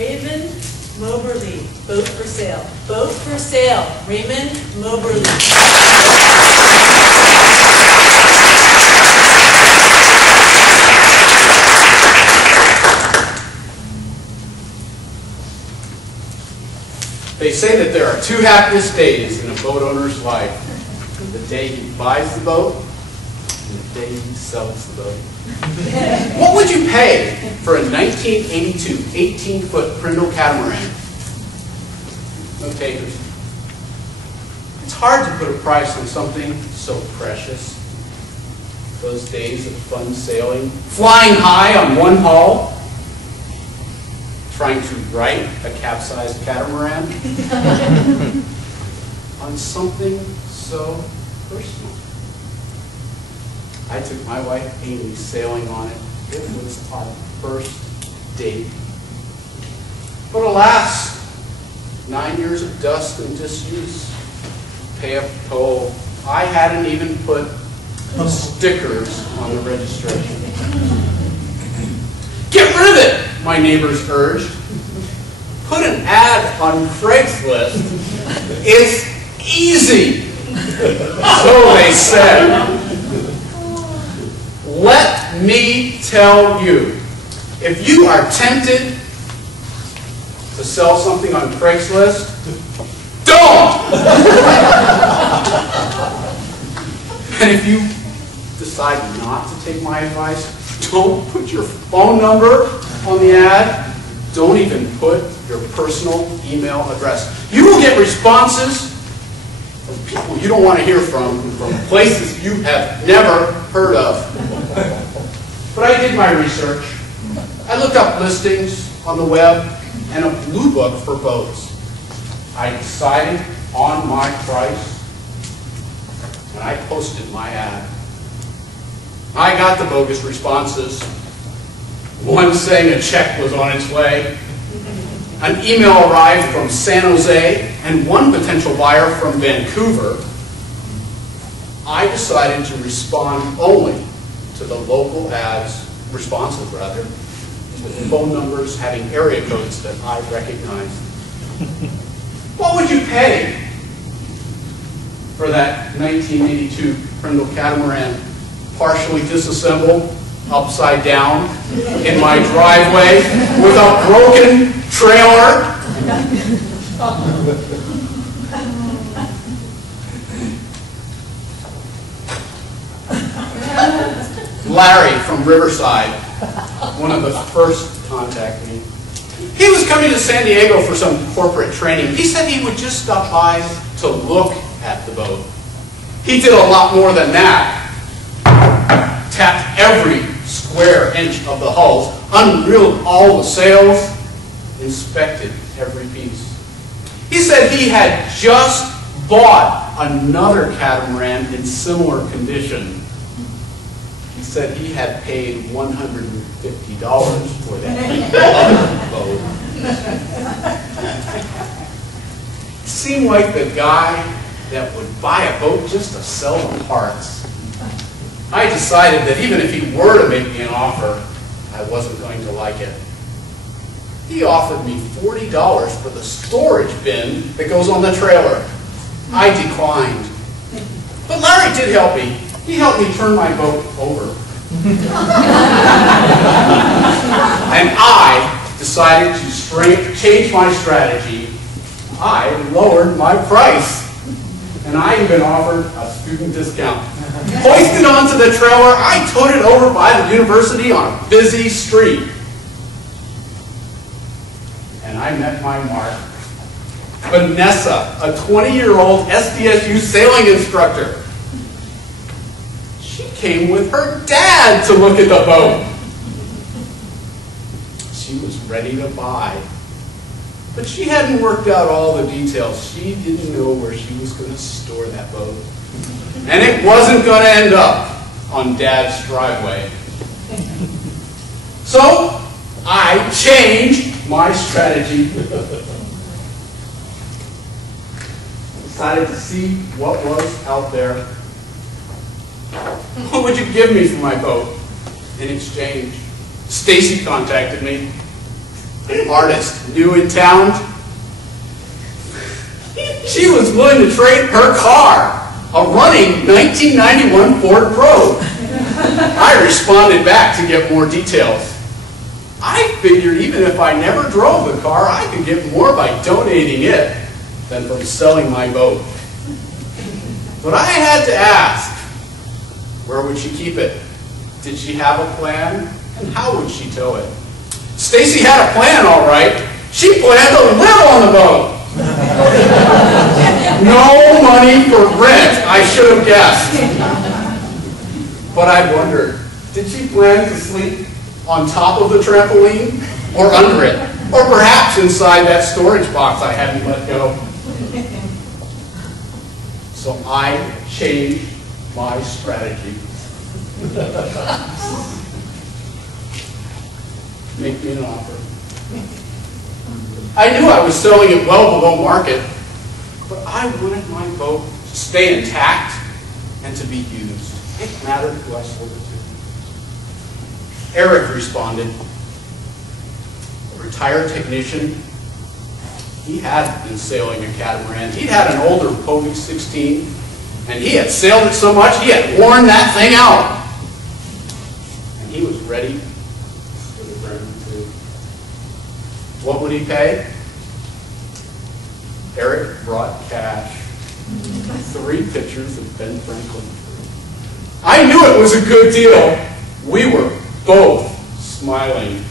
Raymond Moberly, boat for sale. Boat for sale, Raymond Moberly. They say that there are two happiest days in a boat owner's life. The day he buys the boat and the day he sells the boat. What would you pay for a 1982 18-foot Prindle catamaran? No takers. It's hard to put a price on something so precious. Those days of fun sailing, flying high on one hull, trying to right a capsized catamaran on something so personal. I took my wife Amy sailing on it. It was our first date. But alas, 9 years of dust and disuse, pay up toll. I hadn't even put stickers on the registration. Get rid of it, my neighbors urged. Put an ad on Craigslist. It's easy. So they said. Let me tell you, if you are tempted to sell something on Craigslist, don't! And if you decide not to take my advice, don't put your phone number on the ad. Don't even put your personal email address. You will get responses from people you don't want to hear from places you have never heard of. But I did my research. I looked up listings on the web and a blue book for boats. I decided on my price and I posted my ad. I got the bogus responses. One saying a check was on its way. An email arrived from San Jose and one potential buyer from Vancouver. I decided to respond only to the local ads, responses rather, with phone numbers having area codes that I recognized. What would you pay for that 1982 Prindle catamaran, partially disassembled, upside down, in my driveway, with a broken trailer? Larry from Riverside, one of the first to contact me. He was coming to San Diego for some corporate training. He said he would just stop by to look at the boat. He did a lot more than that. Tapped every square inch of the hulls, unreeled all the sails, inspected every piece. He said he had just bought another catamaran in similar condition. He said he had paid $150 for that other boat. It seemed like the guy that would buy a boat just to sell the parts. I decided that even if he were to make me an offer, I wasn't going to like it. He offered me $40 for the storage bin that goes on the trailer. I declined. But Larry did help me. He helped me turn my boat over. And I decided to change my strategy. I lowered my price. And I even offered a student discount. Hoisted onto the trailer, I towed it over by the university on a busy street. And I met my mark. Vanessa, a 20-year-old SDSU sailing instructor. She came with her dad to look at the boat. She was ready to buy. But she hadn't worked out all the details. She didn't know where she was going to store that boat. And it wasn't going to end up on Dad's driveway. So I changed my strategy. Decided to see what was out there. What would you give me for my boat in exchange? Stacy contacted me. an artist new in town. She was willing to trade her car, a running 1991 Ford Probe. I responded back to get more details. I figured even if I never drove the car, I could get more by donating it than from selling my boat. But I had to ask, where would she keep it? Did she have a plan? And how would she tow it? Stacy had a plan, all right. She planned to live on the boat. No money for rent, I should have guessed. But I wondered, did she plan to sleep on top of the trampoline or under it? Or perhaps inside that storage box I hadn't let go? So I changed my strategy. Make me an offer. I knew I was selling it well below market, but I wanted my boat to stay intact and to be used. It mattered who I sold it to. Eric responded, a retired technician. He had been sailing a catamaran. He'd had an older Povey 16, and he had sailed it so much he had worn that thing out. And he was ready for the Raymond too. What would he pay? Eric brought cash. 3 pictures of Ben Franklin. I knew it was a good deal. We were both smiling.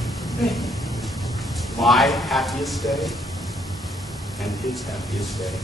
My happiest day and his happiest day.